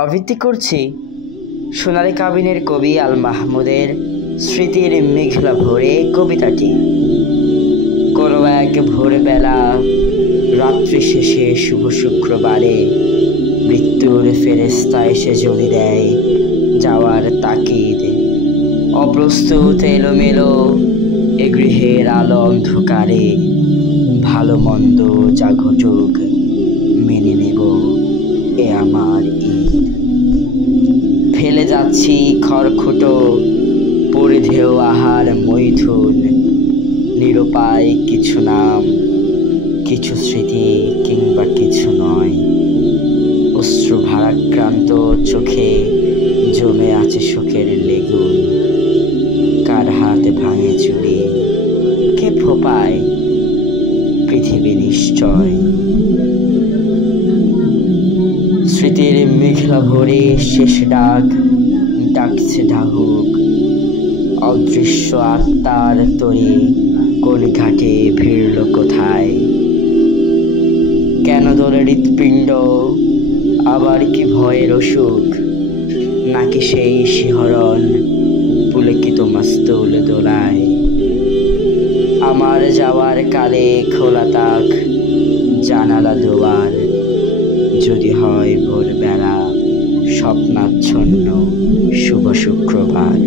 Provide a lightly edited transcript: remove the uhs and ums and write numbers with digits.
আবৃত্তি করছি সোনালী কাবিনের কবি আল মাহমুদের স্মৃতির মেঘলা ভরে কবিতাটি। কোনো এক ভোরবেলা রাত্রি শেষে শুভ শুক্রবারে মৃত্যুর ফেরেস্তা এসে জ্বলি দেয় যাওয়ার তাকিদ। অপ্রস্তুত এলোমেলো এ গৃহের আলো অন্ধকারে, ভালো মন্দ যা ঘটুক মেনে নেব এ আমার ঈদ। ফেলে যাচ্ছি খড়খুটো পরিধেয় আহার মৈথুন, নিরুপায় কিছু নাম, কিছু স্মৃতি কিংবা কিছু নয়। অশ্রু ভারাক্রান্ত চোখে জমে আছে শোকের লেগুন। কার হাতে ভাঙে চুরি, কে ফোপায় পৃথিবী নিশ্চয়। স্মৃতির মেঘলা ভরে শেষ ডাক ডাকছে ডাহুক, অদৃশ্য আত্মার তরি কোন ঘাটে ভিড়ল কোথায়। কেন দোলে হৃৎপিণ্ড, আবার কি ভয়ের অসুখ, নাকি সেই শিহরণ পুলকিত মাস্তুল দোলায়। আমার যাওয়ার কালে খোলা তাক জানালা দুয়ার, যদি হয় ভোরবেলা স্বপ্নাচ্ছন্ন শুভ শুক্রবার।